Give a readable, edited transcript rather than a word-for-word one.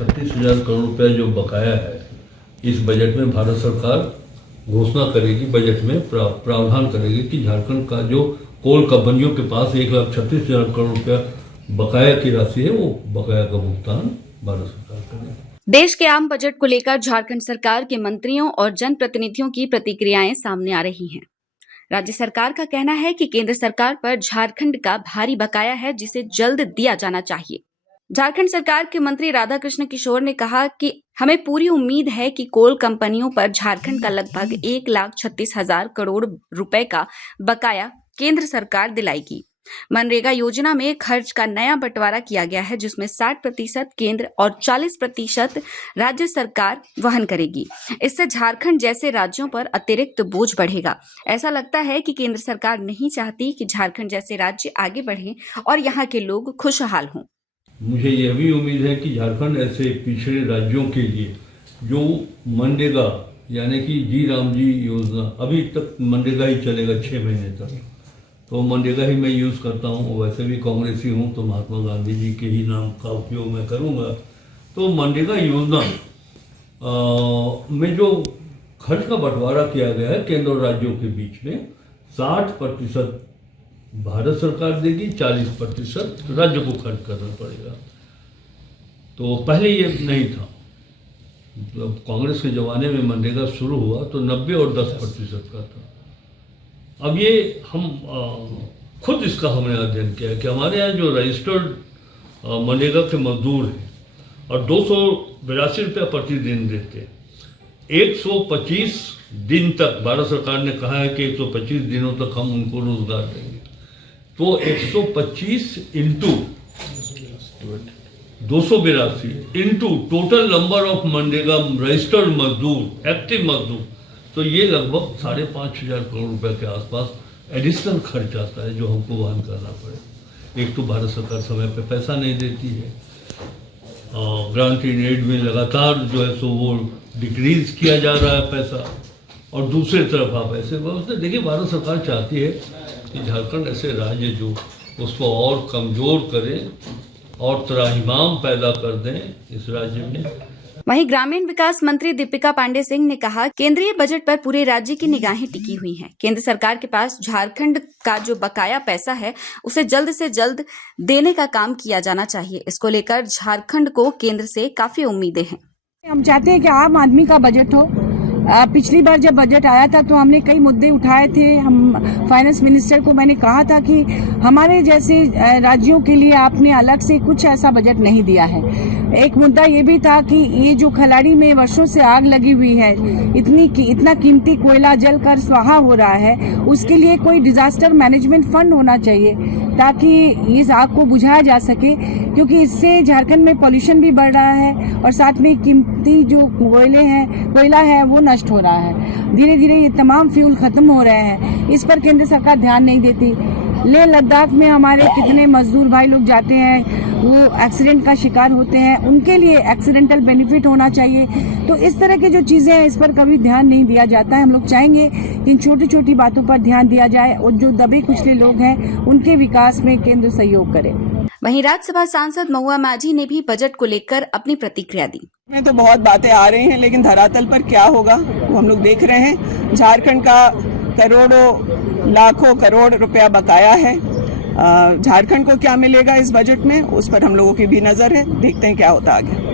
36,000 करोड़ रुपया जो बकाया है, इस बजट में भारत सरकार घोषणा करेगी, बजट में प्रावधान करेगी कि झारखंड का जो कोल कंपनियों के पास 1,36,000 करोड़ रुपया बकाया की राशि है, वो बकाया का भुगतान भारत सरकार करेगी। देश के आम बजट को लेकर झारखंड सरकार के मंत्रियों और जनप्रतिनिधियों की प्रतिक्रियाएं सामने आ रही हैं। राज्य सरकार का कहना है कि केंद्र सरकार पर झारखंड का भारी बकाया है, जिसे जल्द दिया जाना चाहिए। झारखंड सरकार के मंत्री राधाकृष्ण किशोर ने कहा कि हमें पूरी उम्मीद है कि कोल कंपनियों पर झारखंड का लगभग 1,36,000 करोड़ रुपए का बकाया केंद्र सरकार दिलाएगी। मनरेगा योजना में खर्च का नया बंटवारा किया गया है, जिसमें 60% केंद्र और 40% राज्य सरकार वहन करेगी। इससे झारखंड जैसे राज्यों पर अतिरिक्त बोझ बढ़ेगा। ऐसा लगता है कि केंद्र सरकार नहीं चाहती कि झारखंड जैसे राज्य आगे बढ़ें और यहाँ के लोग खुशहाल हों। मुझे यह भी उम्मीद है कि झारखंड ऐसे पिछड़े राज्यों के लिए जो मनरेगा यानी कि जी राम जी योजना, अभी तक मनरेगा ही चलेगा 6 महीने तक, तो मनरेगा ही मैं यूज़ करता हूँ। वैसे भी कांग्रेसी हूँ तो महात्मा गांधी जी के ही नाम का उपयोग मैं करूँगा। तो मनरेगा योजना में जो खर्च का बंटवारा किया गया है केंद्र और राज्यों के बीच में, 60% भारत सरकार देगी, 40% राज्य को खर्च करना पड़ेगा। तो पहले ये नहीं था, जब कांग्रेस के ज़माने में मनरेगा शुरू हुआ तो 90 और 10% का था। अब ये हम खुद इसका हमने अध्ययन किया कि हमारे यहाँ जो रजिस्टर्ड मनरेगा के मजदूर हैं और 282 रुपया प्रतिदिन देते हैं, 125 दिन तक भारत सरकार ने कहा है कि 125 दिनों तक हम उनको रोजगार देंगे। तो 125 into 282 into total number of MNREGA registered मजदूर, एक्टिव मजदूर, तो ये लगभग 5,500 करोड़ रुपए के आसपास एडिशनल खर्च आता है जो हमको वहन करना पड़े। एक तो भारत सरकार समय पे पैसा नहीं देती है, ग्रांट इन एड में लगातार जो है सो वो डिक्रीज किया जा रहा है पैसा, और दूसरी तरफ आप ऐसे व्यवस्था देखिए, भारत सरकार चाहती है कि झारखंड ऐसे राज्य जो उसको और कमज़ोर करें और त्राहिमाम पैदा कर दें इस राज्य में। वहीं ग्रामीण विकास मंत्री दीपिका पांडे सिंह ने कहा, केंद्रीय बजट पर पूरे राज्य की निगाहें टिकी हुई हैं। केंद्र सरकार के पास झारखंड का जो बकाया पैसा है उसे जल्द से जल्द देने का काम किया जाना चाहिए। इसको लेकर झारखंड को केंद्र से काफी उम्मीदें हैं। हम चाहते हैं कि आम आदमी का बजट हो। पिछली बार जब बजट आया था तो हमने कई मुद्दे उठाए थे। हम फाइनेंस मिनिस्टर को मैंने कहा था कि हमारे जैसे राज्यों के लिए आपने अलग से कुछ ऐसा बजट नहीं दिया है। एक मुद्दा ये भी था कि ये जो खलाड़ी में वर्षों से आग लगी हुई है, इतना कीमती कोयला जल कर स्वाहा हो रहा है, उसके लिए कोई डिजास्टर मैनेजमेंट फंड होना चाहिए ताकि इस आग को बुझाया जा सके, क्योंकि इससे झारखंड में पॉल्यूशन भी बढ़ रहा है और साथ में कीमती जो कोयला है वो नष्ट हो रहा है। धीरे धीरे ये तमाम फ्यूल खत्म हो रहे हैं। इस पर केंद्र सरकार ध्यान नहीं देती। लेह लद्दाख में हमारे कितने मजदूर भाई लोग जाते हैं, वो एक्सीडेंट का शिकार होते हैं, उनके लिए एक्सीडेंटल बेनिफिट होना चाहिए। तो इस तरह की जो चीजें हैं, इस पर कभी ध्यान नहीं दिया जाता है। हम लोग चाहेंगे कि इन छोटी छोटी बातों पर ध्यान दिया जाए और जो दबे कुचले लोग हैं उनके विकास में केंद्र सहयोग करे। वहीं राज्यसभा सांसद महुआ माझी ने भी बजट को लेकर अपनी प्रतिक्रिया दी। में तो बहुत बातें आ रही हैं, लेकिन धरातल पर क्या होगा वो हम लोग देख रहे हैं। झारखंड का करोड़ों लाखों करोड़ रुपया बकाया है। झारखंड को क्या मिलेगा इस बजट में, उस पर हम लोगों की भी नजर है। देखते हैं क्या होता आगे।